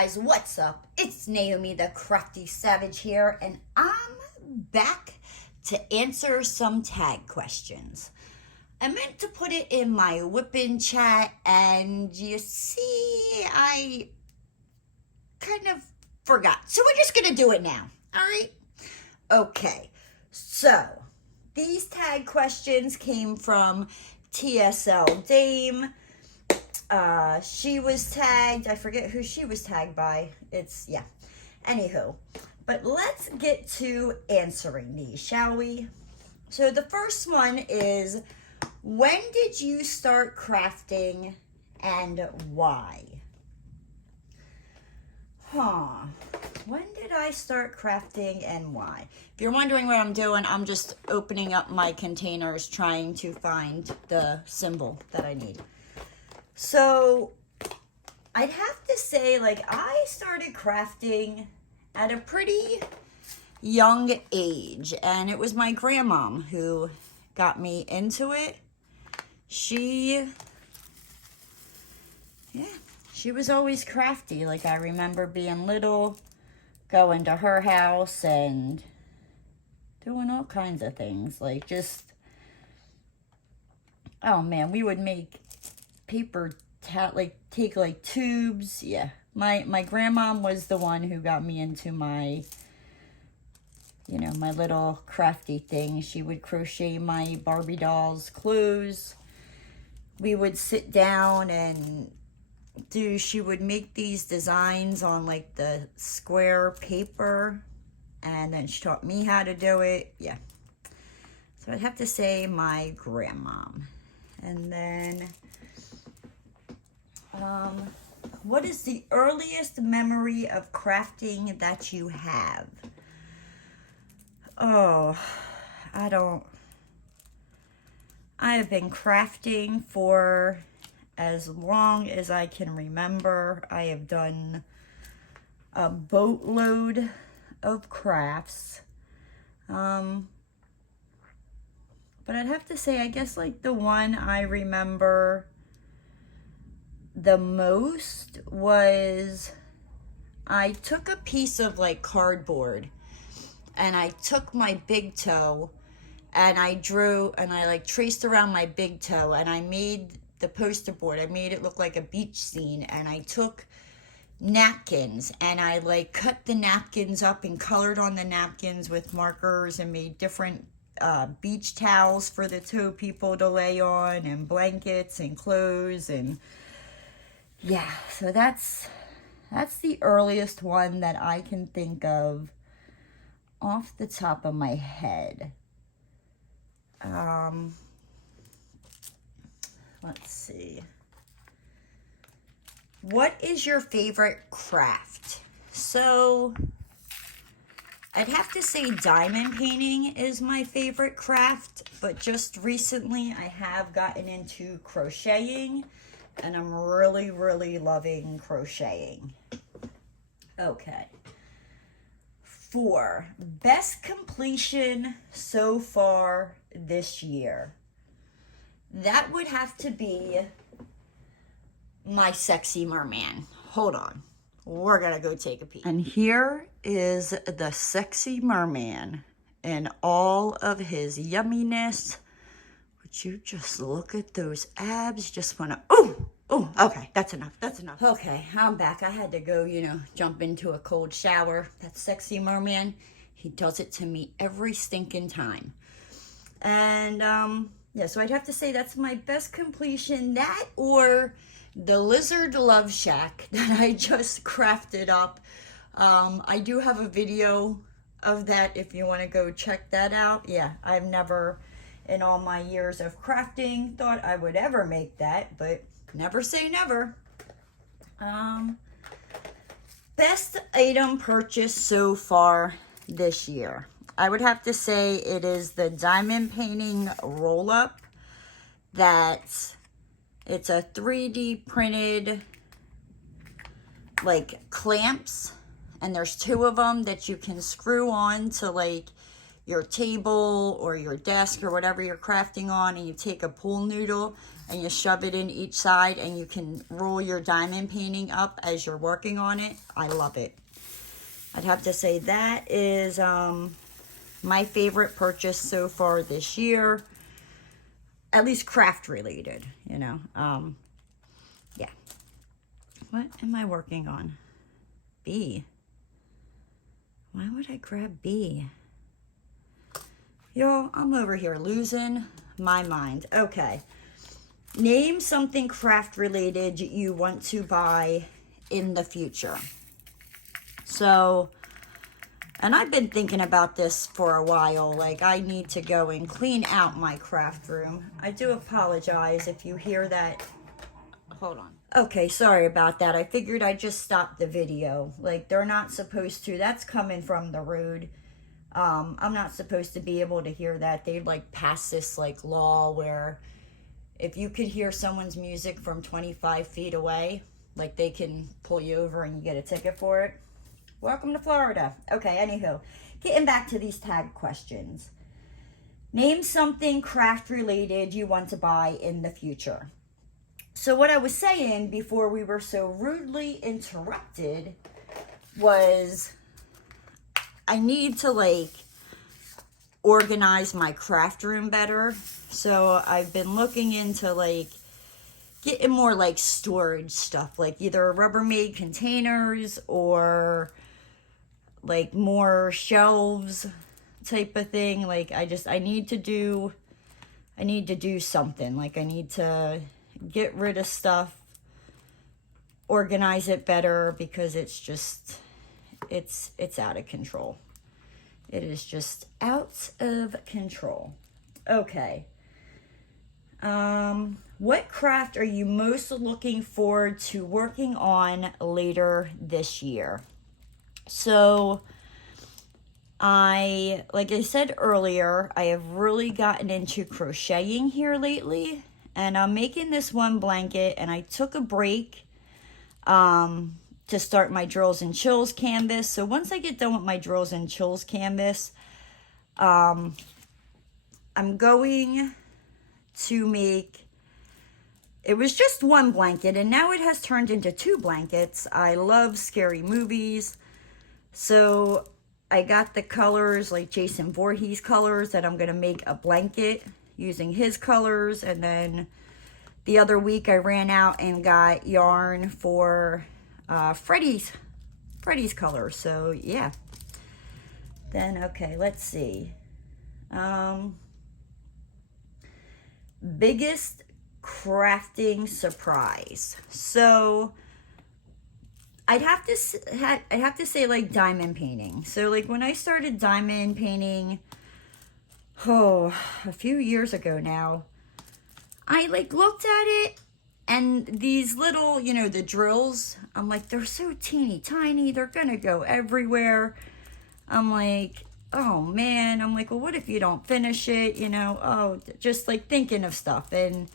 guys, what's up? It's Naomi the Crafty Savage here, and I'm back to answer some tag questions. I meant to put it in my Wip Chat, and you see, I kind of forgot. So we're just going to do it now, alright? Okay, so these tag questions came from TSL Dame. She was tagged. I forget who she was tagged by. Yeah. Anywho. But let's get to answering these, shall we? So the first one is, when did you start crafting and why? When did I start crafting and why? If you're wondering what I'm doing, I'm just opening up my containers trying to find the symbol that I need. So, I'd have to say, I started crafting at a pretty young age, and it was my grandmom who got me into it. She was always crafty. I remember being little, going to her house and doing all kinds of things. Oh man, we would make paper take tubes. Yeah, my grandmom was the one who got me into my my little crafty thing. She would crochet my Barbie dolls clothes. We would sit down and she would make these designs on the square paper, and then she taught me how to do it. Yeah, so I'd have to say my grandmom. And then what is the earliest memory of crafting that you have? Oh, I have been crafting for as long as I can remember. I have done a boatload of crafts. But I'd have to say, I guess the one I remember the most was, I took a piece of cardboard and I took my big toe and I drew and I traced around my big toe, and I made the poster board. I made it look like a beach scene, and I took napkins and I cut the napkins up and colored on the napkins with markers and made different beach towels for the toe people to lay on, and blankets and clothes. And yeah, so that's the earliest one that I can think of off the top of my head. Let's see. What is your favorite craft? So, I'd have to say diamond painting is my favorite craft, but just recently I have gotten into crocheting, and I'm really, really loving crocheting. Okay. 4, best completion so far this year. That would have to be my sexy merman. Hold on. We're gonna go take a peek. And here is the sexy merman in all of his yumminess. Would you just look at those abs? Just wanna, oh, okay, that's enough, that's enough. Okay, I'm back. I had to go, jump into a cold shower. That sexy merman, he does it to me every stinking time. And, yeah, so I'd have to say that's my best completion. That or the Lizard Love Shack that I just crafted up. I do have a video of that if you want to go check that out. Yeah, I've never, in all my years of crafting, thought I would ever make that, but never say never. Best item purchase so far this year. I would have to say it is the diamond painting roll-up. It's a 3D printed clamps, and there's 2 of them that you can screw on to your table or your desk or whatever you're crafting on, and you take a pool noodle and you shove it in each side and you can roll your diamond painting up as you're working on it. I love it. I'd have to say that is my favorite purchase so far this year, at least craft related, you know. Yeah. What am I working on? B. Why would I grab B? Y'all, I'm over here losing my mind. Okay. Name something craft related you want to buy in the future. So, and I've been thinking about this for a while. Like, I need to go and clean out my craft room. I do apologize if you hear that. Hold on. Okay, sorry about that. I figured I'd just stop the video. Like, they're not supposed to. That's coming from the road. I'm not supposed to be able to hear that. They like passed this like law where if you could hear someone's music from 25 feet away, like they can pull you over and you get a ticket for it. Welcome to Florida. Okay, anywho, getting back to these tag questions. Name something craft related you want to buy in the future. So what I was saying before we were so rudely interrupted was I need to like organize my craft room better. So I've been looking into like getting more like storage stuff, like either Rubbermaid containers or like more shelves type of thing. Like I need to do something. Like I need to get rid of stuff, organize it better, because it's just it's out of control. It is just out of control. Okay. What craft are you most looking forward to working on later this year? So, like I said earlier, I have really gotten into crocheting here lately, and I'm making this one blanket, and I took a break, to start my Drills and Chills canvas. So once I get done with my Drills and Chills canvas, I'm going to make, it was just one blanket and now it has turned into 2 blankets. I love scary movies. So I got the colors, like Jason Voorhees colors, that I'm going to make a blanket using his colors. And then the other week I ran out and got yarn for Freddy's colors. So yeah. Then okay, let's see. Biggest crafting surprise. So I'd have to say like diamond painting. So like when I started diamond painting, a few years ago now, I like looked at it. And these little, you know, the drills, I'm like, they're so teeny tiny. They're going to go everywhere. I'm like, oh, man. I'm like, well, what if you don't finish it? You know, just like thinking of stuff. And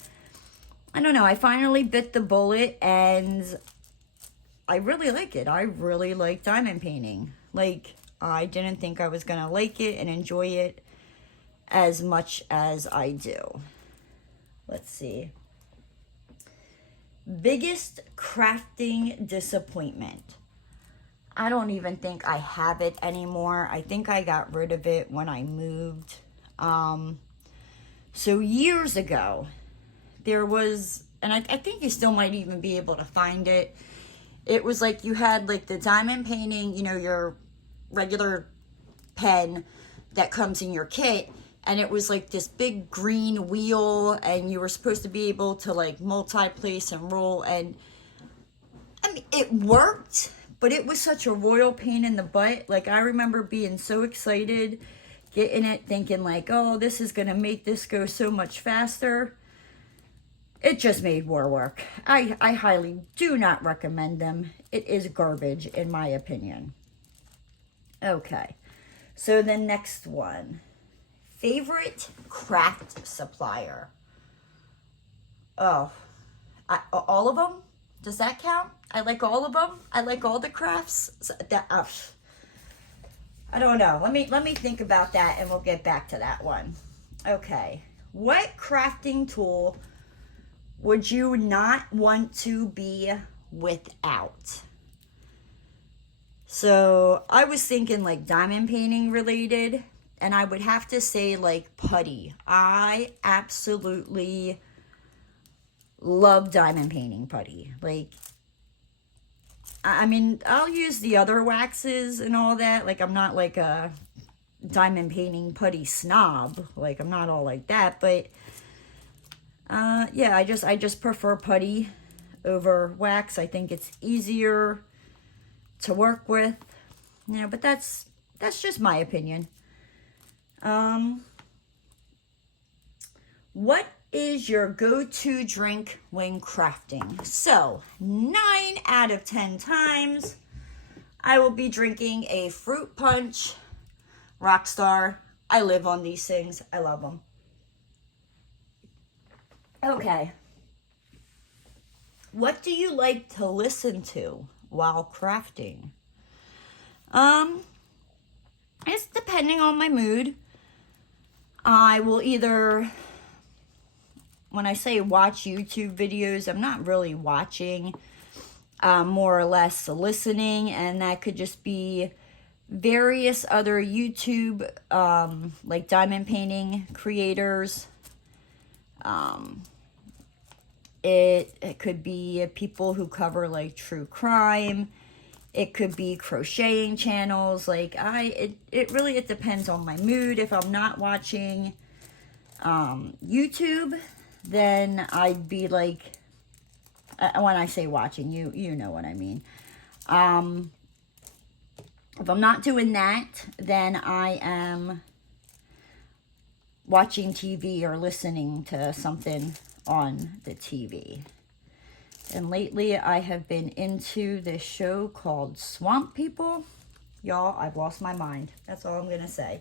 I don't know. I finally bit the bullet and I really like it. I really like diamond painting. Like, I didn't think I was going to like it and enjoy it as much as I do. Let's see. Biggest crafting disappointment. I don't even think I have it anymore. I think I got rid of it when I moved. So years ago, there was, and I think you still might even be able to find it. It was like you had like the diamond painting, you know, your regular pen that comes in your kit. And it was like this big green wheel, and you were supposed to be able to like multi-place and roll. And I mean, it worked, but it was such a royal pain in the butt. Like I remember being so excited, getting it, thinking like, oh, this is going to make this go so much faster. It just made more work. I highly do not recommend them. It is garbage in my opinion. Okay, so the next one. Favorite craft supplier. Oh, all of them? Does that count? I like all of them. I like all the crafts. I don't know. Let me think about that and we'll get back to that one. Okay. What crafting tool would you not want to be without? So I was thinking like diamond painting related, and I would have to say like putty. I absolutely love diamond painting putty. Like, I mean, I'll use the other waxes and all that. Like, I'm not like a diamond painting putty snob. Like, I'm not all like that. But, yeah, I just prefer putty over wax. I think it's easier to work with. You know, but that's just my opinion. What is your go-to drink when crafting? So 9 out of 10 times I will be drinking a fruit punch. Rockstar. I live on these things. I love them. Okay. What do you like to listen to while crafting? It's depending on my mood. I will either, when I say watch YouTube videos, I'm not really watching, more or less listening, and that could just be various other YouTube, like diamond painting creators. It could be people who cover like true crime. It could be crocheting channels. Like it depends on my mood. If I'm not watching YouTube, then I'd be like, when I say watching, you know what I mean. If I'm not doing that, then I am watching TV or listening to something on the TV. And lately I have been into this show called Swamp People. Y'all, I've lost my mind. That's all I'm going to say.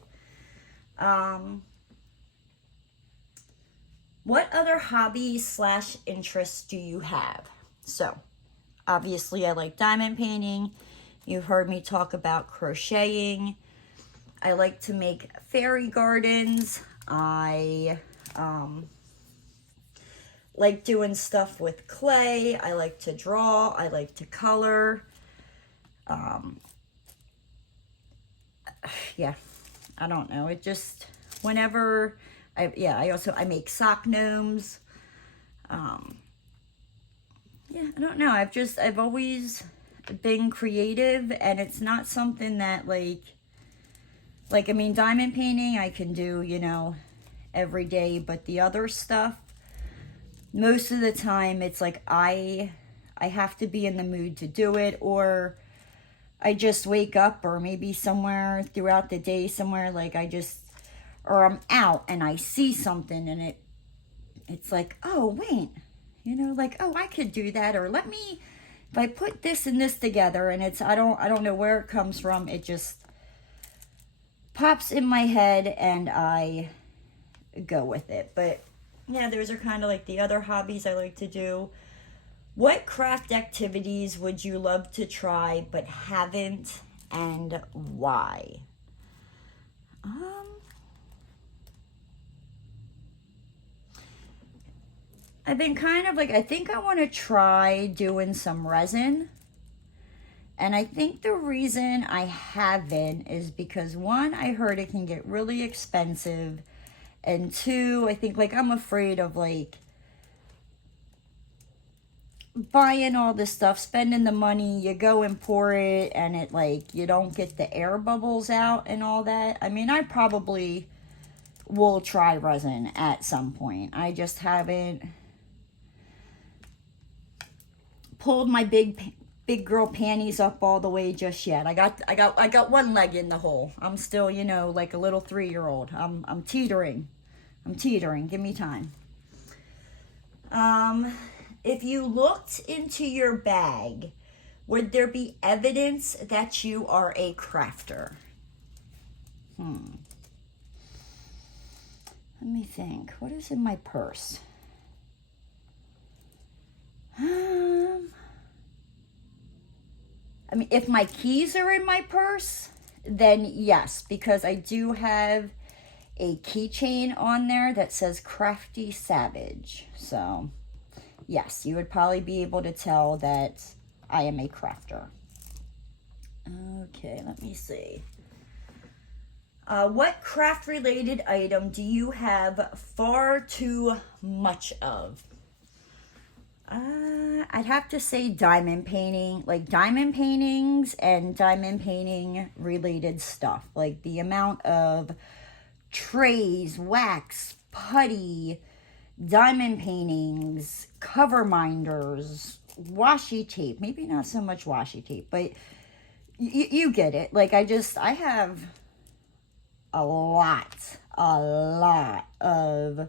What other hobbies / interests do you have? So, obviously I like diamond painting. You've heard me talk about crocheting. I like to make fairy gardens. I like doing stuff with clay. I like to draw. I like to color. Yeah, I don't know. It just, whenever, I make sock gnomes. Yeah, I don't know. I've always been creative, and it's not something that like, I mean, diamond painting I can do, you know, every day, but the other stuff, most of the time it's like I have to be in the mood to do it, or I just wake up, or maybe somewhere throughout the day somewhere, like or I'm out and I see something and it's like, oh wait, you know, like, oh, I could do that, or if I put this and this together, and I don't know where it comes from, it just pops in my head and I go with it. But yeah, those are kind of like the other hobbies I like to do. What craft activities would you love to try but haven't, and why? I've been kind of like, I think I want to try doing some resin. And I think the reason I haven't is because, one, I heard it can get really expensive. And two, I think like I'm afraid of like buying all this stuff, spending the money, you go and pour it, and it like, you don't get the air bubbles out and all that. I mean, I probably will try resin at some point. I just haven't pulled my big girl panties up all the way just yet. I got one leg in the hole. I'm still, you know, like a little 3-year-old. I'm teetering. Give me time. If you looked into your bag, would there be evidence that you are a crafter? Let me think. What is in my purse? I mean, if my keys are in my purse, then yes, because I do have a keychain on there that says Crafty Savage. So yes, you would probably be able to tell that I am a crafter. Okay, let me see. What craft-related item do you have far too much of? I'd have to say diamond painting, like diamond paintings and diamond painting related stuff. Like the amount of trays, wax, putty, diamond paintings, Coverminders, washi tape. Maybe not so much washi tape, but you get it. Like I have a lot of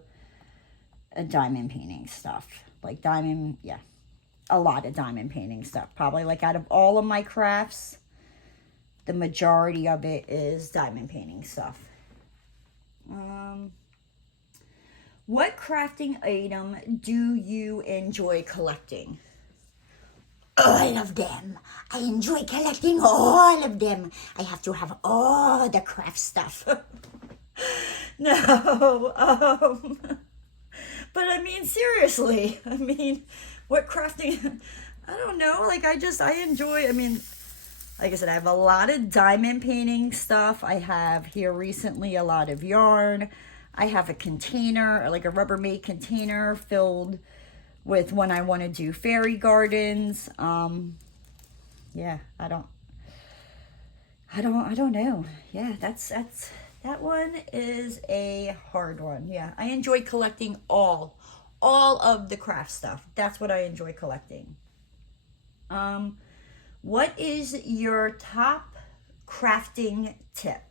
diamond painting stuff. Like diamond, yeah, a lot of diamond painting stuff. Probably like out of all of my crafts, the majority of it is diamond painting stuff. What crafting item do you enjoy collecting? All of them. I enjoy collecting all of them. I have to have all the craft stuff. No, but I mean, seriously, I mean, what crafting, I don't know, like, I enjoy, I mean, like I said, I have a lot of diamond painting stuff. I have here recently a lot of yarn. I have a container, like a Rubbermaid container filled with when I want to do fairy gardens. Yeah, I don't know. Yeah, that one is a hard one. Yeah, I enjoy collecting all of the craft stuff. That's what I enjoy collecting. What is your top crafting tip?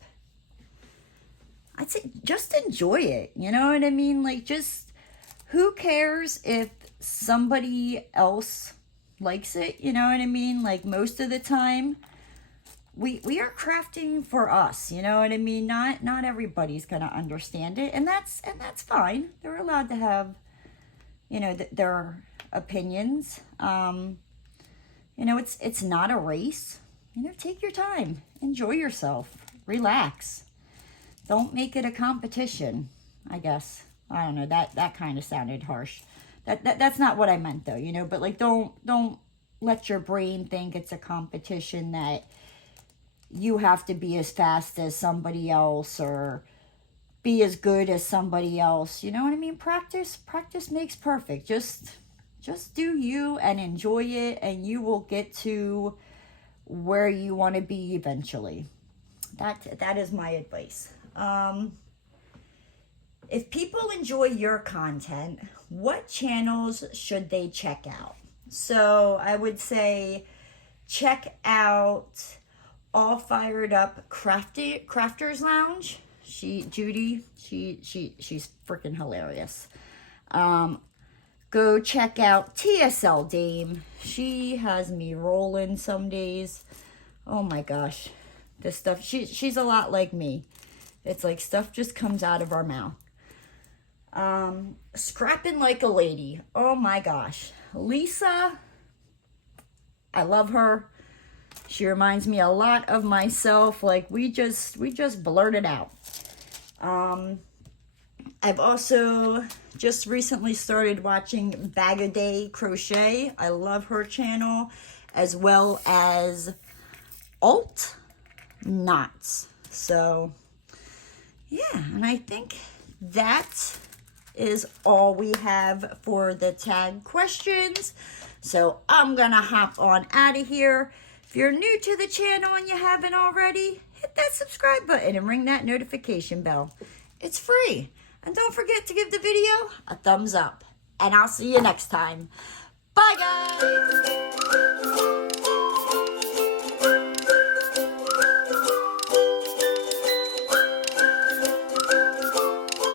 I'd say just enjoy it. You know what I mean? Like, just, who cares if somebody else likes it? You know what I mean? Like, most of the time, we are crafting for us. You know what I mean? Not everybody's gonna understand it, and that's fine. They're allowed to have, you know, their opinions. You know, it's not a race. You know, take your time, enjoy yourself, relax. Don't make it a competition, I guess. I don't know, that kind of sounded harsh. That's not what I meant though, you know, but like don't let your brain think it's a competition that you have to be as fast as somebody else or be as good as somebody else. You know what I mean? Practice makes perfect. Just do you and enjoy it, and you will get to where you want to be eventually. That is my advice. If people enjoy your content, what channels should they check out? So I would say check out All Fired Up Crafters Lounge. Judy, she's freaking hilarious. Go check out TSL Dame. She has me rolling some days. Oh my gosh. This stuff, she's a lot like me. It's like stuff just comes out of our mouth. Scrapping Like a Lady. Oh my gosh. Lisa, I love her. She reminds me a lot of myself. Like we just blurted out. I've also just recently started watching Bag a Day Crochet. I love her channel, as well as Alt Knots. So yeah, and I think that is all we have for the tag questions. So I'm gonna hop on out of here. If you're new to the channel and you haven't already, hit that subscribe button and ring that notification bell. It's free. And don't forget to give the video a thumbs up. And I'll see you next time. Bye, guys.